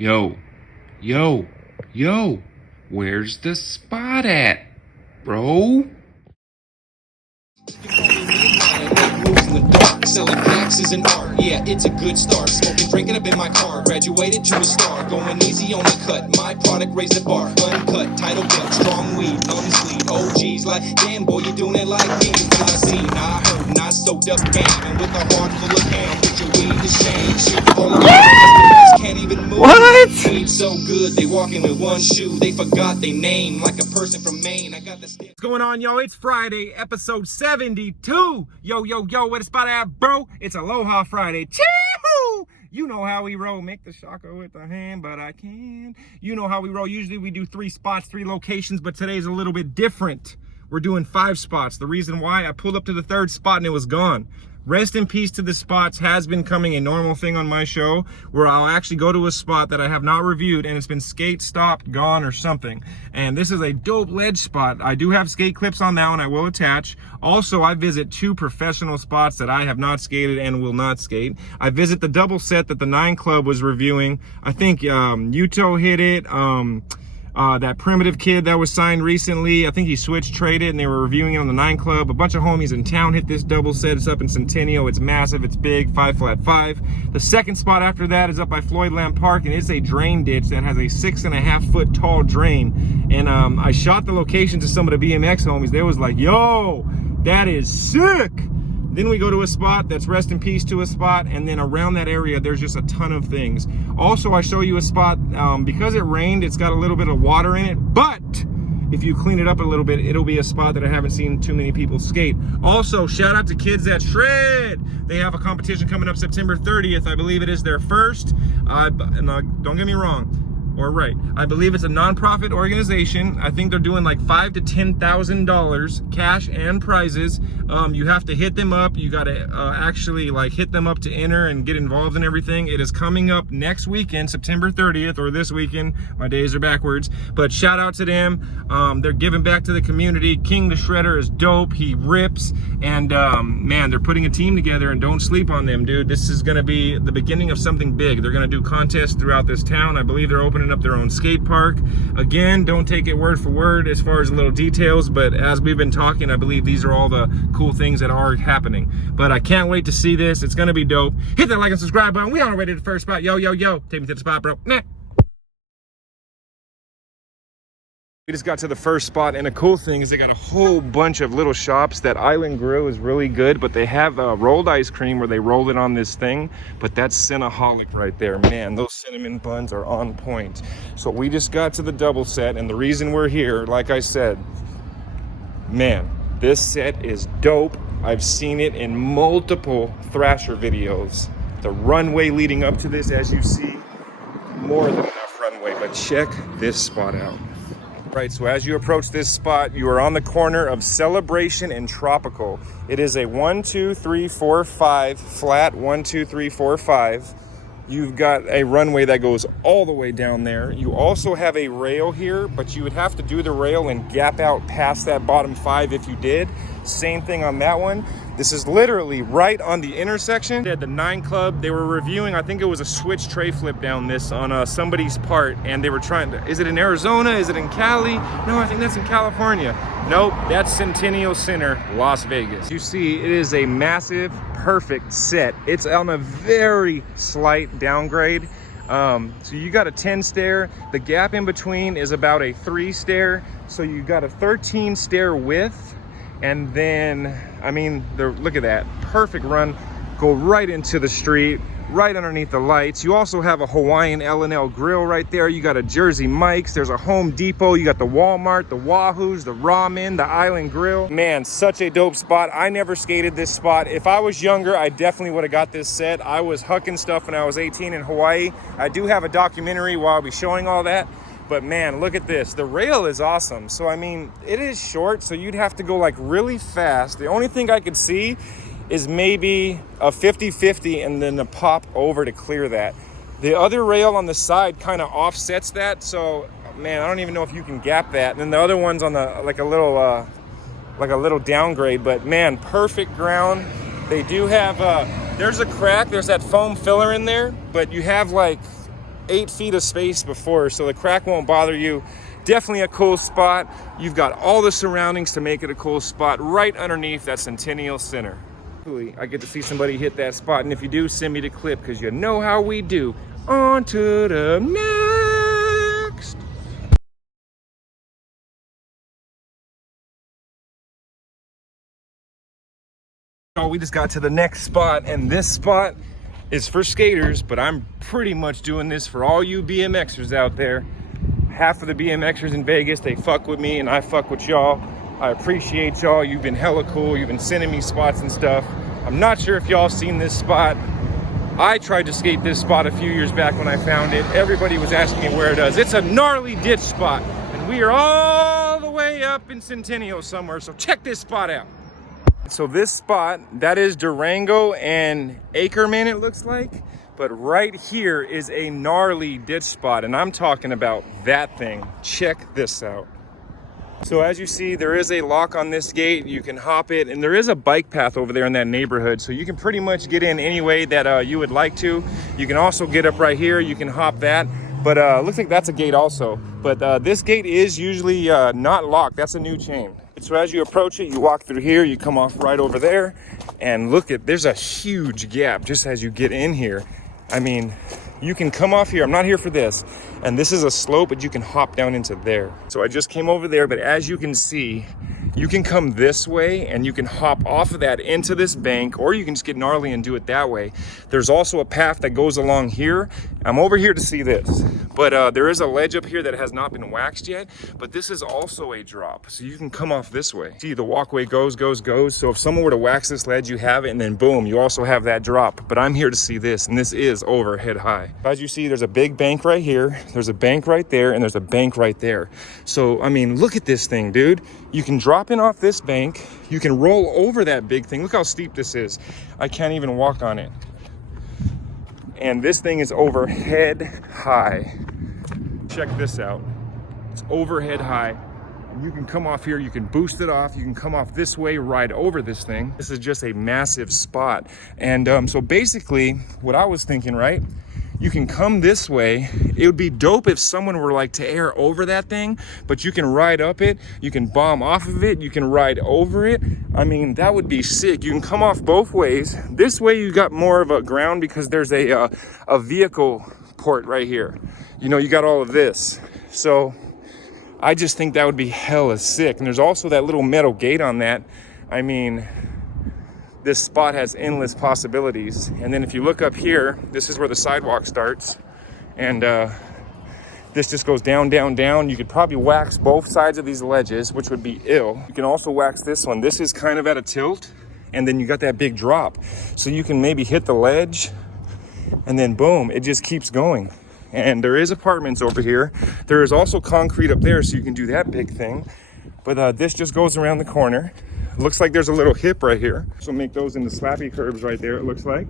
Yo, yo, yo, where's the spot at, bro? In the dark, selling packs is an art. Yeah, it's a good start. Smoking, drinking up in my car. Graduated to a star. Going easy on the cut. My product raised the bar. Uncut, title cut, strong weed, long sleeve. OGs like, damn boy, you doing it like me. When I see, I heard, not soaked up game. And with a heart full of ham, put your weed to shame. Shit, all of my customers can't even move. What? Weed so good, they walking with one shoe. They forgot they name like a person from Maine. I got the stick. What's going on, yo? It's Friday, episode 72. Yo, what a spot at, bro? It's Aloha Friday. Chee-hoo! You know how we roll. Make the shaka with the hand, but I can. You know how we roll. Usually we do 3 spots, 3 locations, but today's a little bit different. We're doing 5 spots. The reason why, I pulled up to the 3rd spot and it was gone. Rest in peace to the spots has been coming a normal thing on my show, where I'll actually go to a spot that I have not reviewed and it's been skate stopped, gone, or something. And this is a dope ledge spot. I do have skate clips on that one I will attach. Also, I visit 2 professional spots that I have not skated and will not skate. I visit the double set that the 9 Club was reviewing. I think Yuto hit it. That Primitive kid that was signed recently, I think he switched traded and they were reviewing it on the 9 Club. A bunch of homies in town hit this double set. It's up in Centennial. It's massive. It's big. 5 flat 5. The 2nd spot after that is up by Floyd Lamb Park, and it's a drain ditch that has a 6.5 foot tall drain. And I shot the location to some of the BMX homies. They was like, yo, that is sick. Then we go to a spot that's rest in peace to a spot, and then around that area there's just a ton of things. Also, I show you a spot, because it rained, it's got a little bit of water in it, but if you clean it up a little bit, it'll be a spot that I haven't seen too many people skate. Also, shout out to Kids That Shred. They have a competition coming up September 30th. I believe it is their first. Don't get me wrong. Or right, I believe it's a non-profit organization. I think they're doing like $5,000 to $10,000 cash and prizes. You have to hit them up. You got to actually like hit them up to enter and get involved in everything. It is coming up next weekend, September 30th, or this weekend. My days are backwards, but shout out to them. They're giving back to the community. King the Shredder is dope. He rips, and man, they're putting a team together, and don't sleep on them, dude. This is gonna be the beginning of something big. They're gonna do contests throughout this town. I believe they're opening up their own skate park. Again, don't take it word for word as far as little details, but as we've been talking, I believe these are all the cool things that are happening. But I can't wait to see this. It's gonna be dope. Hit that like and subscribe button. We on our way to the first spot. Yo, take me to the spot, bro. Nah. We just got to the first spot, and the cool thing is they got a whole bunch of little shops. That Island Grill is really good, but they have rolled ice cream where they roll it on this thing, but that's Cinnaholic right there. Man, those cinnamon buns are on point. So we just got to the double set, and the reason we're here, like I said, man, this set is dope. I've seen it in multiple Thrasher videos. The runway leading up to this, as you see, more than enough runway, but check this spot out. Right, so as you approach this spot, you are on the corner of Celebration and Tropical. It is a 1, 2, 3, 4, 5 flat 1, 2, 3, 4, 5. You've got a runway that goes all the way down there. You also have a rail here, but you would have to do the rail and gap out past that bottom 5 if you did. Same thing on that one. This is literally right on the intersection. They had the 9 Club. They were reviewing, I think it was a switch tray flip down this on somebody's part, and they were trying to, is it in Arizona? Is it in Cali? No, I think that's in California. Nope, that's Centennial Center, Las Vegas. You see, it is a massive, perfect set. It's on a very slight downgrade. So you got a 10 stair. The gap in between is about a 3 stair. So you got a 13 stair width. And then, I mean, look at that, perfect run, go right into the street, right underneath the lights. You also have a Hawaiian L&L grill right there. You got a Jersey Mike's, there's a Home Depot, you got the Walmart, the Wahoo's, the Ramen, the Island Grill. Man, such a dope spot. I never skated this spot. If I was younger, I definitely would have got this set. I was hucking stuff when I was 18 in Hawaii. I do have a documentary where I'll be showing all that. But man, look at this. The rail is awesome. So, I mean, it is short, so you'd have to go like really fast. The only thing I could see is maybe a 50-50 and then a pop over to clear that. The other rail on the side kind of offsets that. So, man, I don't even know if you can gap that. And then the other one's on the, like a little downgrade, but man, perfect ground. They do have, there's a crack, there's that foam filler in there, but you have like 8 feet of space before, so the crack won't bother you. Definitely a cool spot. You've got all the surroundings to make it a cool spot right underneath that Centennial Center. Hopefully I get to see somebody hit that spot, and if you do, send me the clip, because you know how we do. On to the next. Oh, we just got to the next spot, and this spot is for skaters, but I'm pretty much doing this for all you BMXers out there. Half of the BMXers in Vegas, they fuck with me, and I fuck with y'all. I appreciate y'all. You've been hella cool. You've been sending me spots and stuff. I'm not sure if y'all seen this spot. I tried to skate this spot a few years back when I found it. Everybody was asking me where it is. It's a gnarly ditch spot, and we are all the way up in Centennial somewhere, so check this spot out. So this spot, that is Durango and Ackerman, it looks like. But right here is a gnarly ditch spot, and I'm talking about that thing. Check this out. So as you see, there is a lock on this gate. You can hop it, and there is a bike path over there in that neighborhood. So you can pretty much get in any way that you would like to. You can also get up right here. You can hop that. But looks like that's a gate also. But this gate is usually not locked. That's a new chain. So as you approach it, you walk through here, you come off right over there, and look at, there's a huge gap just as you get in here. I mean, you can come off here. I'm not here for this. And this is a slope, but you can hop down into there. So I just came over there, but as you can see, you can come this way and you can hop off of that into this bank, or you can just get gnarly and do it that way. There's also a path that goes along here. I'm over here to see this, but there is a ledge up here that has not been waxed yet, but this is also a drop. So you can come off this way. See, the walkway goes. So if someone were to wax this ledge, you have it, and then boom, you also have that drop. But I'm here to see this, and this is overhead high. As you see, there's a big bank right here. There's a bank right there, and there's a bank right there. So, I mean, look at this thing, dude. You can drop in off this bank. You can roll over that big thing. Look how steep this is. I can't even walk on it. And this thing is overhead high. Check this out. It's overhead high. You can come off here, you can boost it off, you can come off this way, ride over this thing. This is just a massive spot. And so basically, what I was thinking, right? You can come this way. It would be dope if someone were like to air over that thing, but you can ride up it, you can bomb off of it, you can ride over it. I mean, that would be sick. You can come off both ways. This way you got more of a ground because there's a vehicle port right here. You know, you got all of this. So I just think that would be hella sick. And there's also that little metal gate on that. I mean, this spot has endless possibilities. And then if you look up here, this is where the sidewalk starts. And this just goes down, down, down. You could probably wax both sides of these ledges, which would be ill. You can also wax this one. This is kind of at a tilt. And then you got that big drop. So you can maybe hit the ledge and then boom, it just keeps going. And there is apartments over here. There is also concrete up there, so you can do that big thing. But this just goes around the corner. Looks like there's a little hip right here. So make those into slappy curbs right there, it looks like.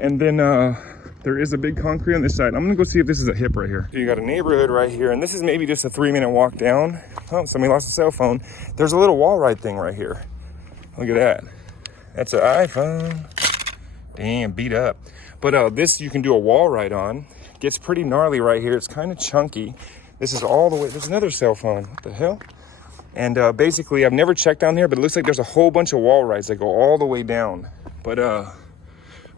And then there is a big concrete on this side. I'm gonna go see if this is a hip right here. So you got a neighborhood right here, and this is maybe just a 3-minute walk down. Oh, somebody lost a cell phone. There's a little wall ride thing right here. Look at that. That's an iPhone. Damn, beat up. But this you can do a wall ride on. Gets pretty gnarly right here. It's kind of chunky. This is all the way, there's another cell phone. What the hell? And basically, I've never checked down here, but it looks like there's a whole bunch of wall rides that go all the way down. But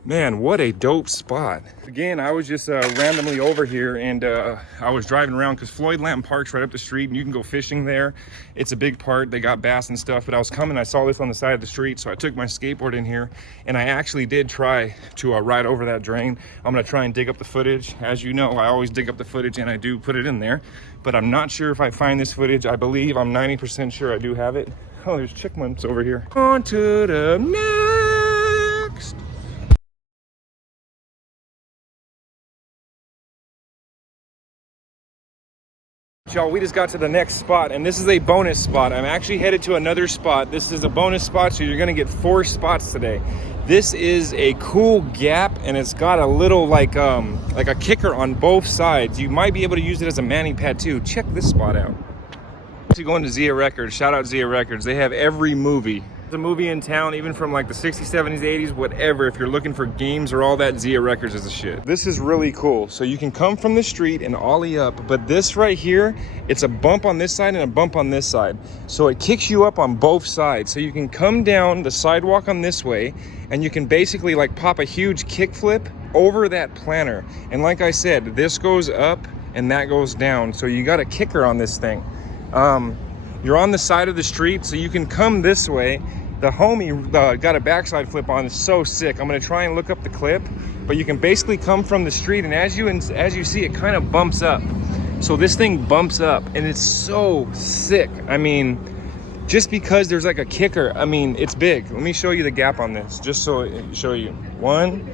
man, what a dope spot. Again, I was just randomly over here, and I was driving around because Floyd Lamb Park's right up the street, and you can go fishing there. It's a big part. They got bass and stuff, but I was coming, I saw this on the side of the street, so I took my skateboard in here, and I actually did try to ride over that drain. I'm gonna try and dig up the footage. As you know, I always dig up the footage, and I do put it in there, but I'm not sure if I find this footage. I believe, I'm 90% sure I do have it. Oh, there's chickmunks over here. On to the next. Y'all, we just got to the next spot, and this is a bonus spot. I'm actually headed to another spot. This is a bonus spot, so you're gonna get 4 spots today. This is a cool gap, and it's got a little like a kicker on both sides. You might be able to use it as a mani pad too. Check this spot out. Actually going to Zia Records. Shout out Zia Records. They have every movie The movie in town, even from like the 60s, 70s, 80s, whatever. If you're looking for games or all that, Zia Records is the shit. This is really cool. So you can come from the street and ollie up, but this right here, it's a bump on this side and a bump on this side. So it kicks you up on both sides. So you can come down the sidewalk on this way, and you can basically like pop a huge kickflip over that planter. And like I said, this goes up and that goes down. So you got a kicker on this thing. You're on the side of the street, so you can come this way. The homie got a backside flip on. It's so sick. I'm gonna try and look up the clip, but you can basically come from the street, and as you see, it kind of bumps up. So this thing bumps up, and it's so sick. I mean, just because there's like a kicker, I mean, it's big. Let me show you the gap on this, just so it show you. 1,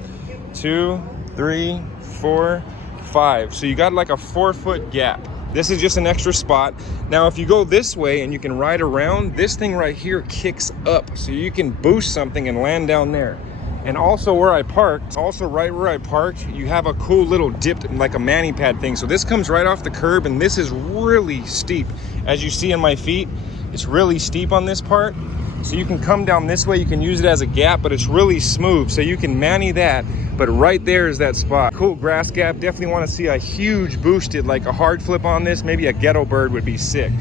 2, 3, 4, 5. So you got like a 4-foot gap. This is just an extra spot. Now, if you go this way and you can ride around, this thing right here kicks up. So you can boost something and land down there. And also where I parked, right where I parked, you have a cool little dip, like a mani pad thing. So this comes right off the curb, and this is really steep. As you see in my feet, it's really steep on this part. So you can come down this way, you can use it as a gap, but it's really smooth. So you can mani that, but right there is that spot. Cool grass gap. Definitely want to see a huge boosted, like a hard flip on this. Maybe a ghetto bird would be sick.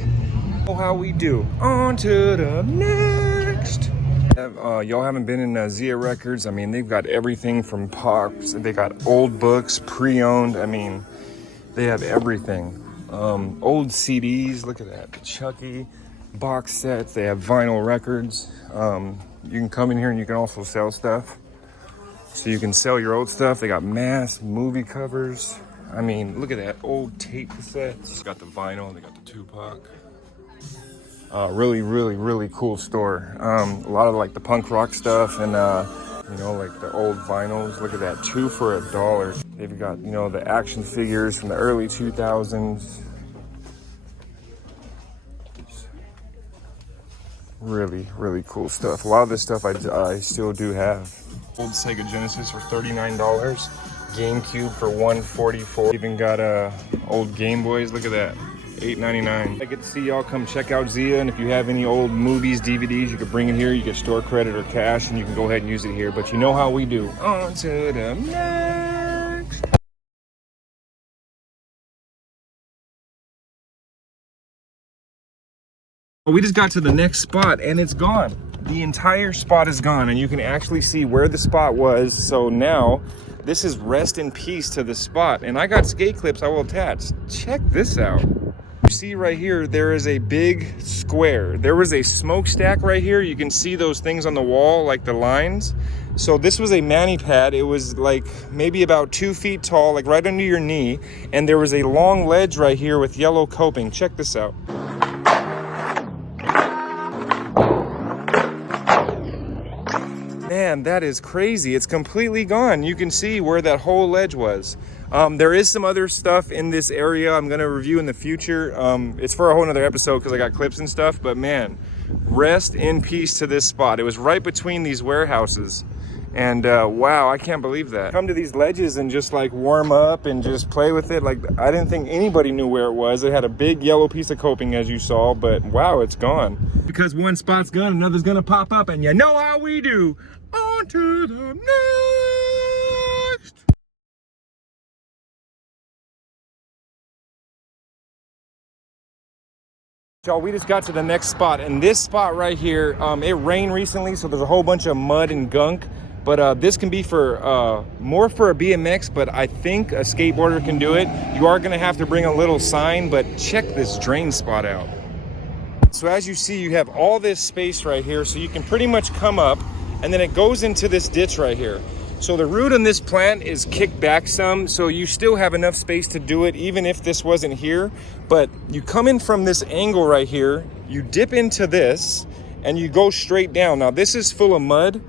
Oh, how we do. On to the next. Y'all haven't been in Zia Records. I mean, they've got everything from pops. They got old books, pre-owned. I mean, they have everything. Old CDs. Look at that. Chucky. Box sets. They have vinyl records. You can come in here and you can also sell stuff. So you can sell your old stuff. They got mass movie covers. I mean, look at that, old tape cassettes. Got the vinyl, they got the Tupac. Really, really, really cool store. A lot of like the punk rock stuff and you know, like the old vinyls. Look at that, 2 for $1. They've got, you know, the action figures from the early 2000s. Really, really cool stuff. A lot of this stuff I still do have. Old Sega Genesis for $39. GameCube for $144. Even got old Game Boys. Look at that, $8.99. I get to see y'all come check out Zia, and if you have any old movies, DVDs, you can bring it here. You get store credit or cash, and you can go ahead and use it here. But you know how we do. On to the next. We just got to the next spot and it's gone. The entire spot is gone, and you can actually see where the spot was. So now this is rest in peace to the spot, and I got skate clips I will attach. Check this out. You see right here, there is a big square. There was a smokestack right here. You can see those things on the wall, like the lines. So this was a mani pad. It was like maybe about 2 feet tall, like right under your knee. And there was a long ledge right here with yellow coping. Check this out. Man, that is crazy. It's completely gone. You can see where that whole ledge was. There is some other stuff in this area I'm gonna review in the future. It's for a whole nother episode because I got clips and stuff, but man, rest in peace to this spot. It was right between these warehouses. And wow, I can't believe that. Come to these ledges and just like warm up and just play with it. Like, I didn't think anybody knew where it was. It had a big yellow piece of coping, as you saw, but wow, it's gone. Because one spot's gone, another's gonna pop up, and you know how we do. On to the next. Y'all, we just got to the next spot, and this spot right here, it rained recently, so there's a whole bunch of mud and gunk. But this can be for more for a BMX, but I think a skateboarder can do it. You are gonna have to bring a little sign, but check this drain spot out. So as you see, you have all this space right here, so you can pretty much come up, and then it goes into this ditch right here. So the root on this plant is kicked back some, so you still have enough space to do it even if this wasn't here. But you come in from this angle right here, you dip into this, and you go straight down. Now this is full of mud.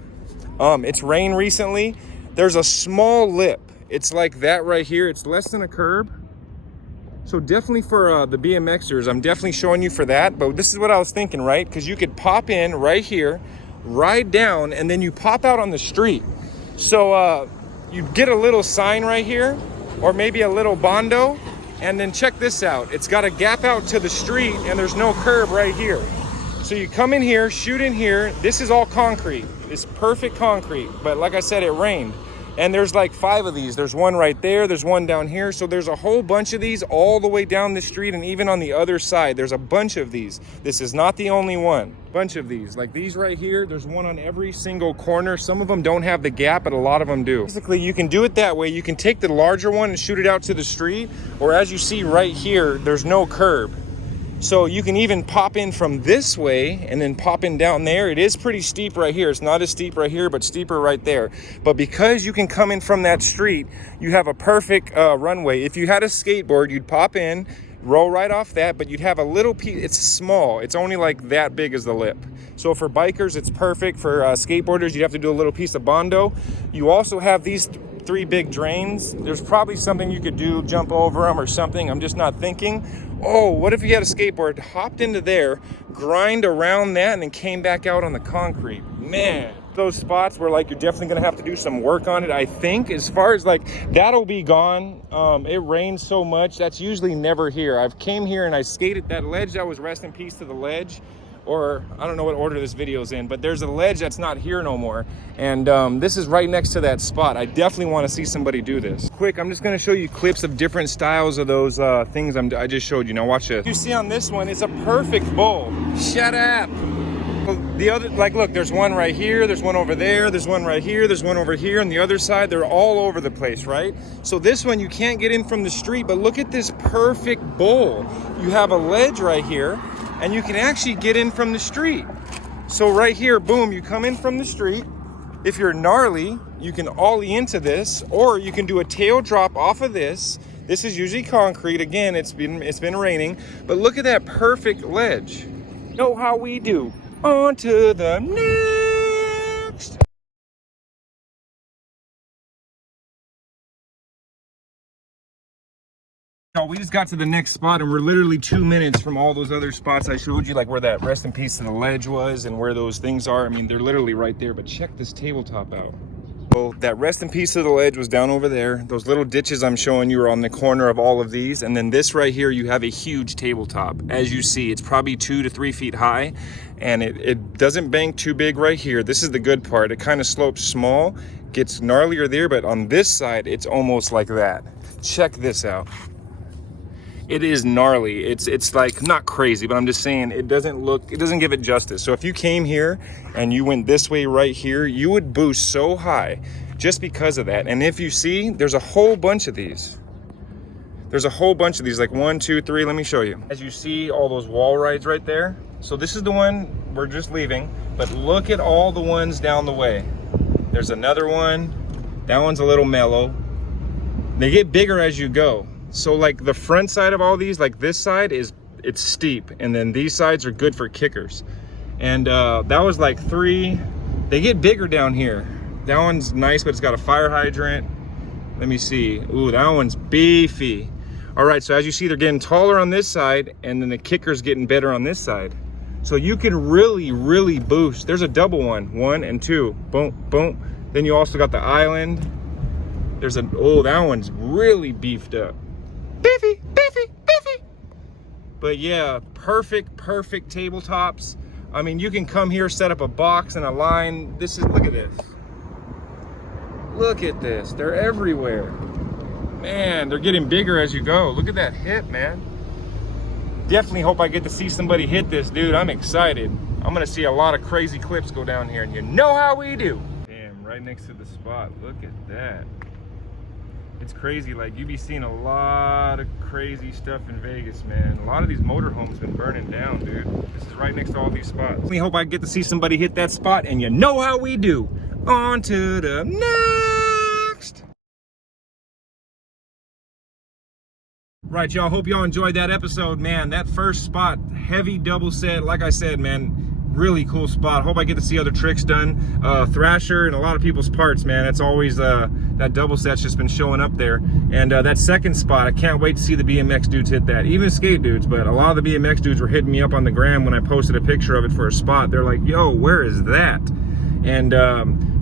It's rained recently. There's a small lip. It's like that right here. It's less than a curb. So definitely for the BMXers, I'm definitely showing you for that. But this is what I was thinking, right? Because you could pop in right here, ride down, and then you pop out on the street. So you get a little sign right here, or maybe a little bondo, and then check this out. It's got a gap out to the street, and there's no curb right here. So you come in here, shoot in here. This is all concrete. It's perfect concrete. But like I said, it rained. And there's like 5 of these. There's one right there. There's one down here. So there's a whole bunch of these all the way down the street, and even on the other side. There's a bunch of these. This is not the only one. Bunch of these. Like these right here. There's one on every single corner. Some of them don't have the gap, but a lot of them do. Basically, you can do it that way. You can take the larger one and shoot it out to the street. Or as you see right here, there's no curb. So you can even pop in from this way and then pop in down there. It is pretty steep right here. It's not as steep right here, but steeper right there. But because you can come in from that street, you have a perfect runway. If you had a skateboard, you'd pop in, roll right off that, but you'd have a little piece. It's small. It's only like that big as the lip. So for bikers, it's perfect. For skateboarders, you'd have to do a little piece of Bondo. You also have these 3 big drains. There's probably something you could do, jump over them or something. I'm just not thinking. Oh, what if you had a skateboard, hopped into there, grind around that, and then came back out on the concrete? Man, those spots where like you're definitely gonna have to do some work on it. I think as far as like that'll be gone. It rains so much, that's usually never here. I've came here and I skated that ledge. That was rest in peace to the ledge. Or I don't know what order this video's in, but there's a ledge that's not here no more. And this is right next to that spot. I definitely want to see somebody do this. Quick, I'm just going to show you clips of different styles of those things I just showed you. Now watch this. You see on this one, it's a perfect bowl. Shut up. The other, like, look, there's one right here, there's one over there, there's one right here, there's one over here, and the other side, they're all over the place, right? So this one, you can't get in from the street, but look at this perfect bowl. You have a ledge right here, and you can actually get in from the street. So right here, boom, you come in from the street. If you're gnarly, you can ollie into this, or you can do a tail drop off of this. This is usually concrete. Again, it's been raining, but look at that perfect ledge. Know how we do. On to the next. Oh, we just got to the next spot, and we're literally 2 minutes from all those other spots I showed you, like where that rest in peace to the ledge was and where those things are. I mean, they're literally right there, but check this tabletop out. So that rest in peace to the ledge was down over there. Those little ditches I'm showing you are on the corner of all of these. And then this right here, you have a huge tabletop. As you see, it's probably 2 to 3 feet high, and it doesn't bank too big right here. This is the good part. It kind of slopes small, gets gnarlier there, but on this side, it's almost like that. Check this out. It is gnarly. It's like not crazy, but I'm just saying it doesn't give it justice. So if you came here and you went this way right here, you would boost so high just because of that. And if you see, there's a whole bunch of these. There's a whole bunch of these, like 1, 2, 3. Let me show you. As you see, all those wall rides right there. So this is the one we're just leaving, but look at all the ones down the way. There's another one. That one's a little mellow. They get bigger as you go. So like the front side of all these, like this side it's steep, and then these sides are good for kickers. And that was like 3. They get bigger down here. That one's nice, but it's got a fire hydrant. Let me see. Ooh, that one's beefy. All right, so as you see, they're getting taller on this side, and then the kicker's getting better on this side. So you can really, really boost. There's a double one, 1 and 2, boom, boom. Then you also got the island. There's oh, that one's really beefed up. Beefy, beefy, beefy. But yeah, perfect tabletops. I mean, you can come here, set up a box and a line. Look at this. Look at this, they're everywhere. Man, they're getting bigger as you go. Look at that hit, man. Definitely hope I get to see somebody hit this, dude. I'm excited. I'm gonna see a lot of crazy clips go down here, and you know how we do. Damn, right next to the spot, look at that. It's crazy, like you be seeing a lot of crazy stuff in Vegas, man. A lot of these motorhomes been burning down, dude. This is right next to all these spots. We hope I get to see somebody hit that spot, and you know how we do. On to the next. Right, y'all, hope y'all enjoyed that episode, man. That first spot, heavy double set, like I said, man, really cool spot. Hope I get to see other tricks done. Thrasher and a lot of people's parts, man. It's always that double set's just been showing up there. And that second spot, I can't wait to see the BMX dudes hit that. Even skate dudes, but a lot of the BMX dudes were hitting me up on the gram when I posted a picture of it for a spot. They're like, yo, where is that? And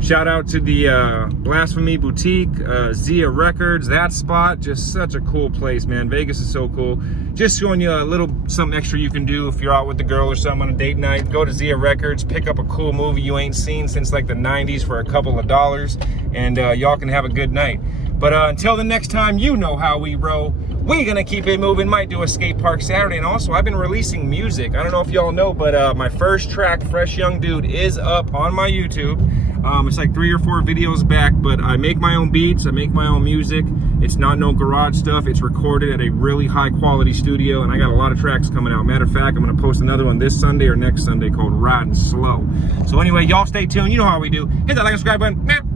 shout out to the Blasphemy Boutique, Zia Records. That spot, just such a cool place, man. Vegas is so cool. Just showing you a little something extra you can do if you're out with the girl or something on a date night. Go to Zia Records, pick up a cool movie you ain't seen since like the 90s for a couple of dollars, and y'all can have a good night. But until the next time, you know how we roll. We're gonna keep it moving. Might do a skate park Saturday. And also, I've been releasing music. I don't know if y'all know, but my first track, Fresh Young Dude, is up on my YouTube. It's like 3 or 4 videos back, but I make my own beats, I make my own music. It's not no garage stuff. It's recorded at a really high quality studio, and I got a lot of tracks coming out. Matter of fact, I'm gonna post another one this Sunday or next Sunday called Riding Slow. So anyway, y'all stay tuned. You know how we do. Hit that like and subscribe button.